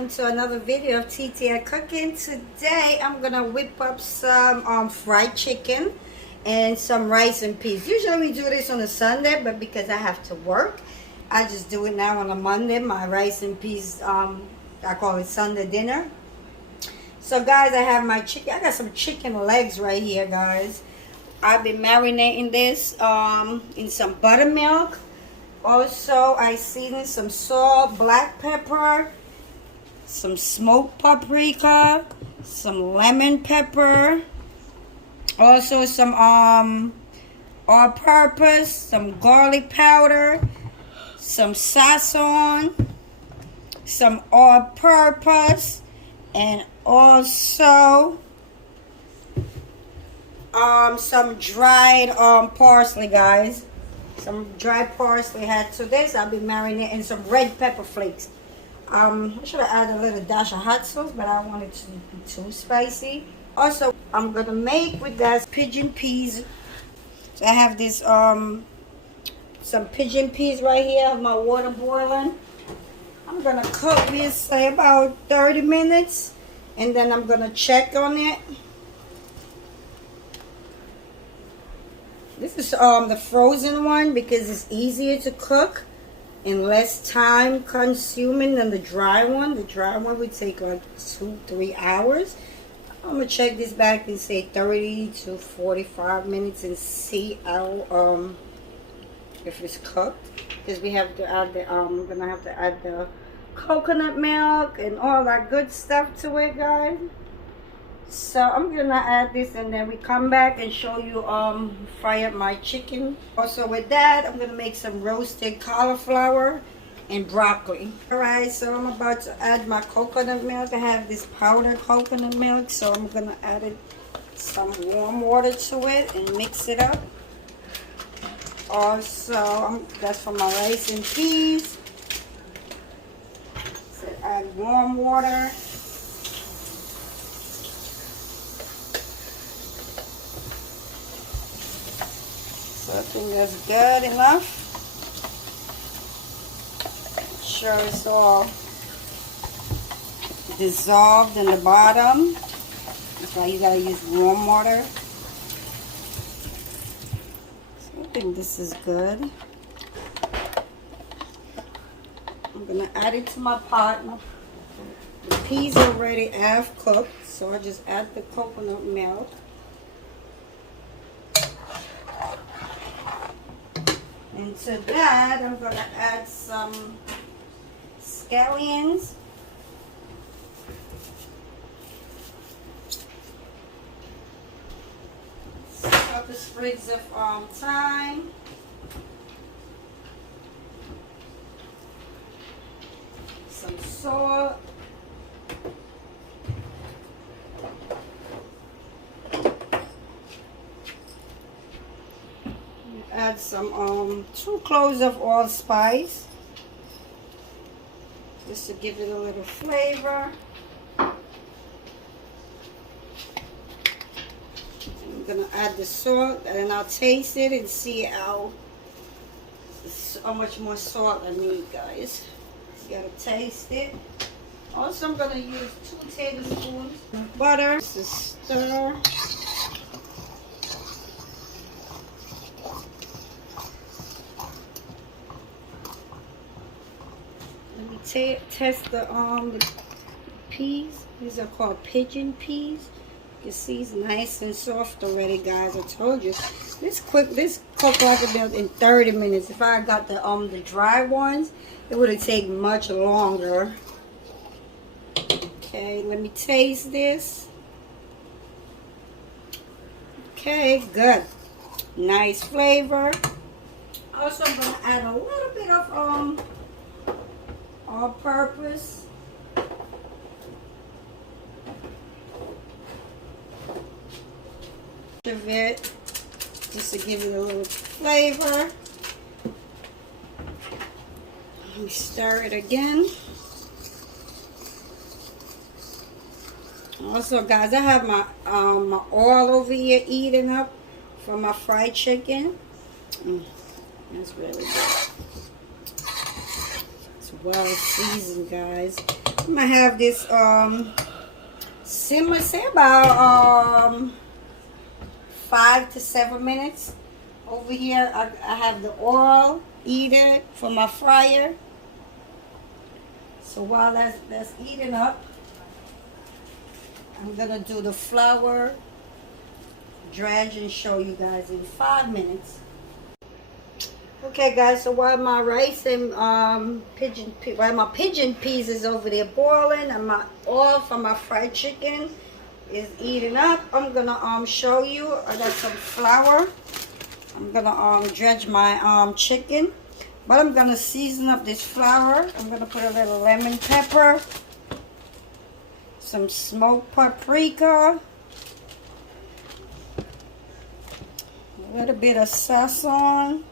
welcome to another video of TTI Cooking. Today I'm gonna whip up some fried chicken and some rice and peas. Usually we do this on a Sunday, but because I have to work, I just do it now on a Monday. My rice and peas, I call it Sunday dinner. So guys, I have my chicken. I got some chicken legs right here, guys. I've been marinating this in some buttermilk. Also, I seasoned some salt, black pepper, some smoked paprika, some lemon pepper, also some all-purpose, some garlic powder, some sazon, some all-purpose, and also some dried parsley, guys. Some dried parsley had to this. I'll be marinating some red pepper flakes. I should have added a little dash of hot sauce, but I don't want it to be too spicy. Also, I'm gonna make with that pigeon peas. So I have this some pigeon peas right here. I have my water boiling. I'm gonna cook this say about 30 minutes, and then I'm gonna check on it. This is the frozen one because it's easier to cook and less time consuming than the dry one. The dry one would take like 2-3 hours. I'm gonna check this back and say 30 to 45 minutes and see how if it's cooked, because we have to add the I'm gonna have to add the coconut milk and all that good stuff to it, guys. So I'm gonna add this and then we come back and show you fry up my chicken. Also with that, I'm gonna make some roasted cauliflower and broccoli. Alright, so I'm about to add my coconut milk. I have this powdered coconut milk, so I'm gonna add some warm water to it and mix it up. Also, that's for my rice and peas. So add warm water. So I think that's good enough. Make sure it's all dissolved in the bottom. That's why you gotta use warm water. So I think this is good. I'm gonna add it to my pot. The peas are already half cooked, so I just add the coconut milk. And to that, I'm going to add some scallions. A couple sprigs of thyme. Some salt. Add some 2 cloves of allspice, just to give it a little flavor. I'm gonna add the salt, and I'll taste it and see how much more salt I need, guys. You gotta taste it. Also, I'm gonna use 2 tablespoons of butter to stir. Test the peas. These are called pigeon peas. You can see it's nice and soft already, guys. I told you this cooked like about in 30 minutes. If I got the dry ones, it would have taken much longer. Okay, let me taste this. Okay, good, nice flavor. Also, I'm gonna add a little bit of all-purpose. Of it, just to give it a little flavor. Let me stir it again. Also, guys, I have my my oil over here eating up for my fried chicken. That's really good. It's well seasoned, guys. I'm I'm gonna have this simmer, say about 5 to 7 minutes. Over here I have the oil heated for my fryer. So while that's heating up, I'm gonna do the flour dredge and show you guys in 5 minutes. Okay guys, so while my rice and while my pigeon peas is over there boiling and my oil for my fried chicken is heating up, I'm gonna show you. I got some flour. I'm gonna dredge my chicken, but I'm gonna season up this flour. I'm gonna put a little lemon pepper, some smoked paprika, a little bit of sazon,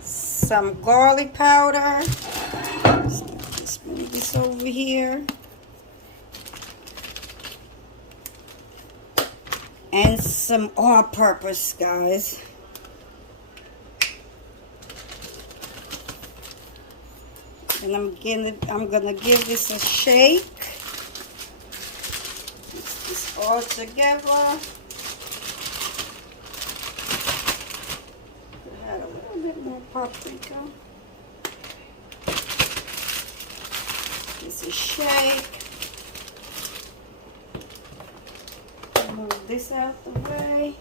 some garlic powder. Let's move this over here. And some all-purpose, guys. And I'm gonna give this a shake. Mix this all together. Add a little bit more paprika. This is shake. Move this out the way.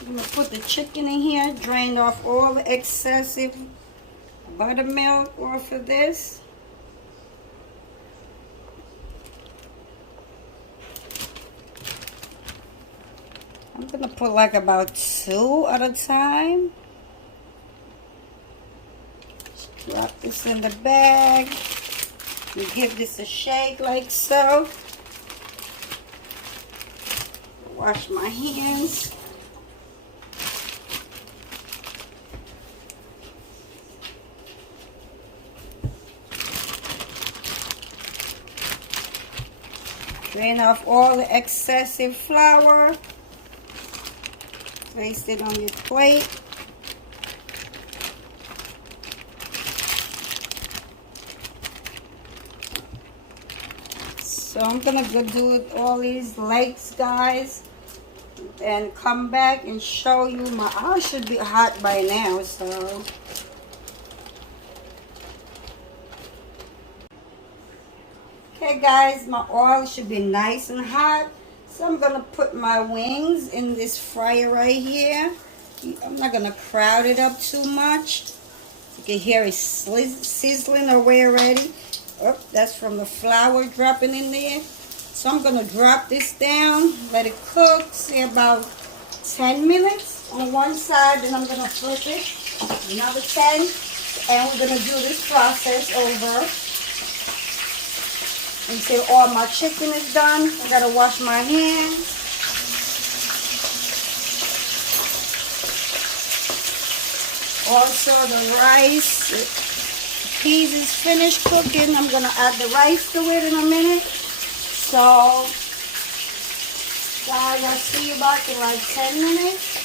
I'm gonna put the chicken in here, drain off all the excessive buttermilk off of this. I'm gonna put like about 2 at a time. Just drop this in the bag and give this a shake like so. Wash my hands. Drain off all the excessive flour. Place it on your plate. So I'm gonna go do all these legs, guys, and come back and show you. My oil should be hot by now, so. Okay guys, my oil should be nice and hot. So I'm gonna put my wings in this fryer right here. I'm not gonna crowd it up too much. You can hear it sizzling away already. Oh, that's from the flour dropping in there. So I'm gonna drop this down, let it cook, say about 10 minutes on one side, then I'm gonna flip it, another 10, and we're gonna do this process over until all my chicken is done. I gotta wash my hands. Also the rice, the peas is finished cooking. I'm gonna add the rice to it in a minute. So guys, I'll see you back in like 10 minutes.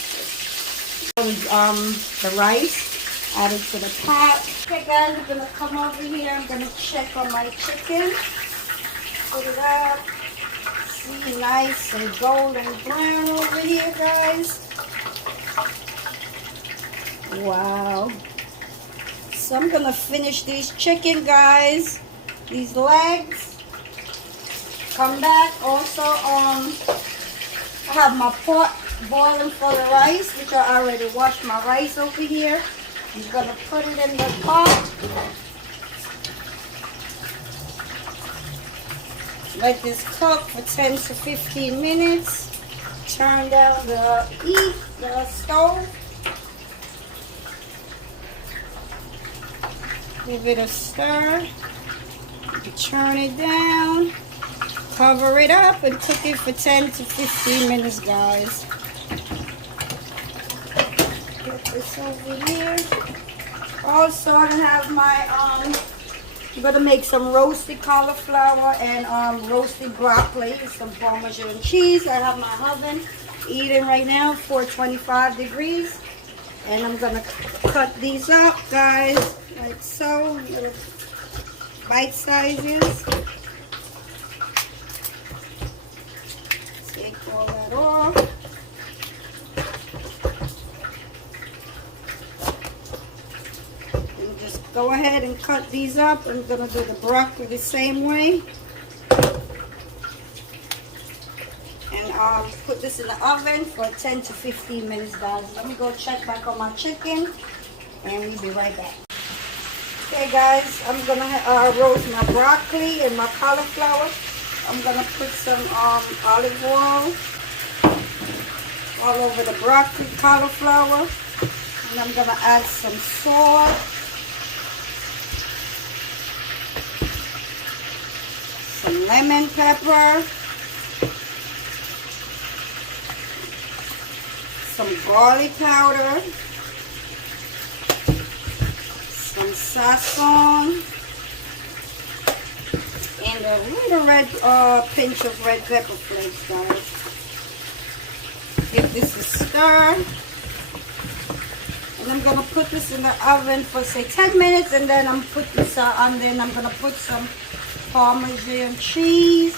The rice added to the pot. Okay guys, I'm gonna come over here. I'm gonna check on my chicken. Put it up. See, nice and golden brown over here, guys. Wow. So I'm gonna finish these chicken, guys. These legs. Come back. Also, I have my pot boiling for the rice, which I already washed my rice over here. I'm gonna put it in the pot. Let this cook for 10 to 15 minutes. Turn down the heat, the stove. Give it a stir. Turn it down. Cover it up and cook it for 10 to 15 minutes, guys. Get this over here. Also, I have my I'm gonna make some roasted cauliflower and roasted broccoli, some parmesan cheese. I have my oven eating right now, 425 degrees. And I'm gonna cut these up, guys, like so, little bite sizes. Take all that off. And just go ahead and cut these up. I'm gonna do the broccoli the same way. And put this in the oven for 10 to 15 minutes, guys. Let me go check back on my chicken, and we'll be right back. Okay, guys, I'm gonna roast my broccoli and my cauliflower. I'm gonna put some olive oil all over the broccoli, cauliflower, and I'm gonna add some salt, some lemon pepper, some garlic powder, some sazon, and a little pinch of red pepper flakes, guys. Give this a stir, and I'm gonna put this in the oven for say 10 minutes, and then I'm put this and then I'm gonna put some parmesan cheese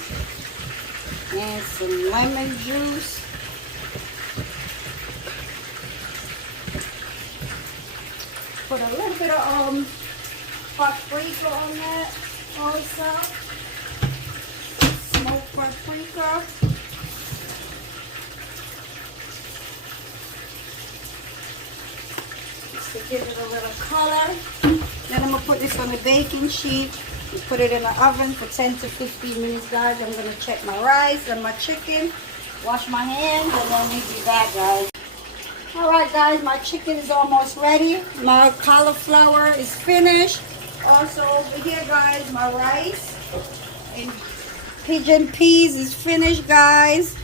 and some lemon juice. Put a little bit of paprika on that also. Smoked paprika. Just to give it a little color. Then I'm going to put this on the baking sheet and put it in the oven for 10 to 15 minutes, guys. I'm going to check my rice and my chicken, wash my hands, and then we'll be back, guys. Alright, guys, my chicken is almost ready. My cauliflower is finished. Also over here, guys, my rice and pigeon peas is finished, guys.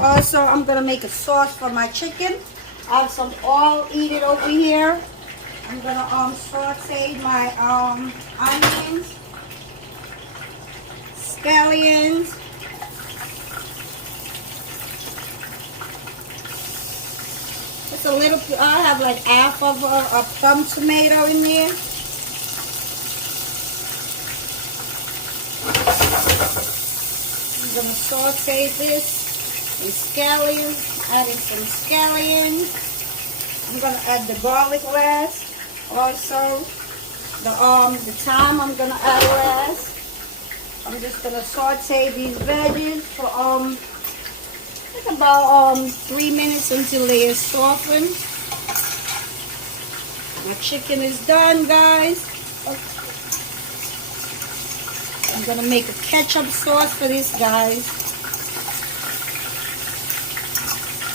Also, I'm going to make a sauce for my chicken. I have some oil heated over here. I'm going to saute my onions, scallions, just a little, I have like half of a plum tomato in there. I'm going to saute this in scallions, adding some scallions. I'm going to add the garlic last. Also, the thyme I'm going to add last. I'm just going to saute these veggies for about 3 minutes until they are softened. My chicken is done, guys. I'm going to make a ketchup sauce for this, guys.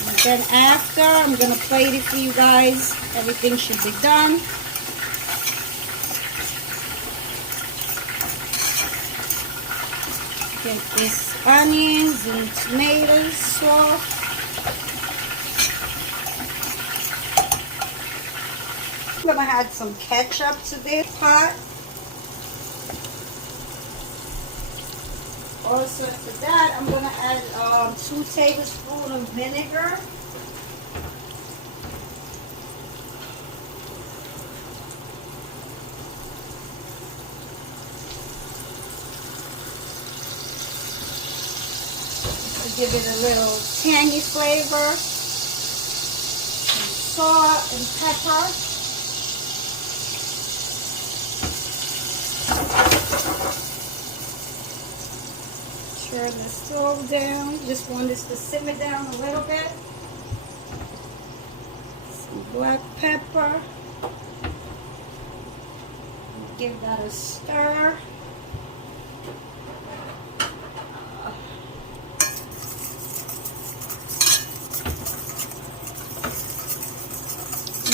And then after, I'm going to plate it for you guys. Everything should be done. Get this onions and tomatoes soft. I'm going to add some ketchup to this pot. Also to that, I'm going to add 2 tablespoons of vinegar. Give it a little tangy flavor. Some salt and pepper. Turn the stove down. Just want this to simmer down a little bit. Some black pepper. Give that a stir.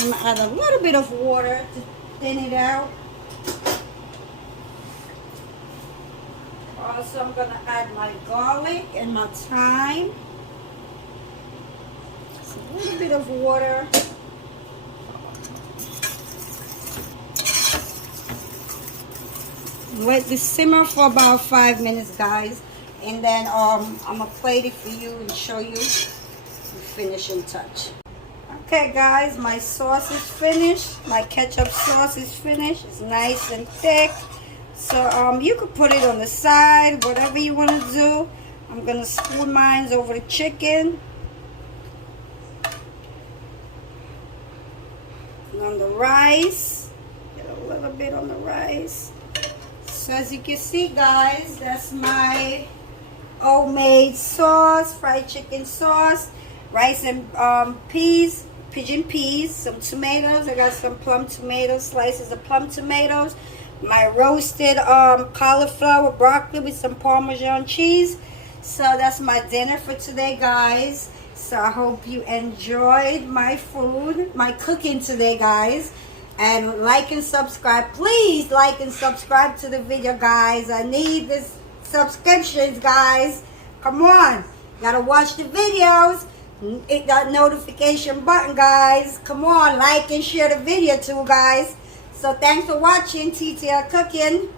I'm going to add a little bit of water to thin it out. Also, I'm going to add my garlic and my thyme. Just a little bit of water. Let this simmer for about 5 minutes, guys. And then I'm going to plate it for you and show you the finishing touch. Okay guys, my sauce is finished. My ketchup sauce is finished. It's nice and thick. So you could put it on the side, whatever you want to do. I'm going to spoon mine over the chicken. And on the rice. Get a little bit on the rice. So as you can see guys, that's my homemade sauce, fried chicken sauce, rice and peas, pigeon peas, some tomatoes. I got some plum tomatoes, slices of plum tomatoes, my roasted cauliflower broccoli with some parmesan cheese. So that's my dinner for today guys. So I hope you enjoyed my food, my cooking today guys. And like and subscribe. Please like and subscribe to the video, guys. I need this subscriptions, guys. Come on. Gotta watch the videos. Hit that notification button, guys. Come on. Like and share the video too, guys. So thanks for watching TTL Cooking.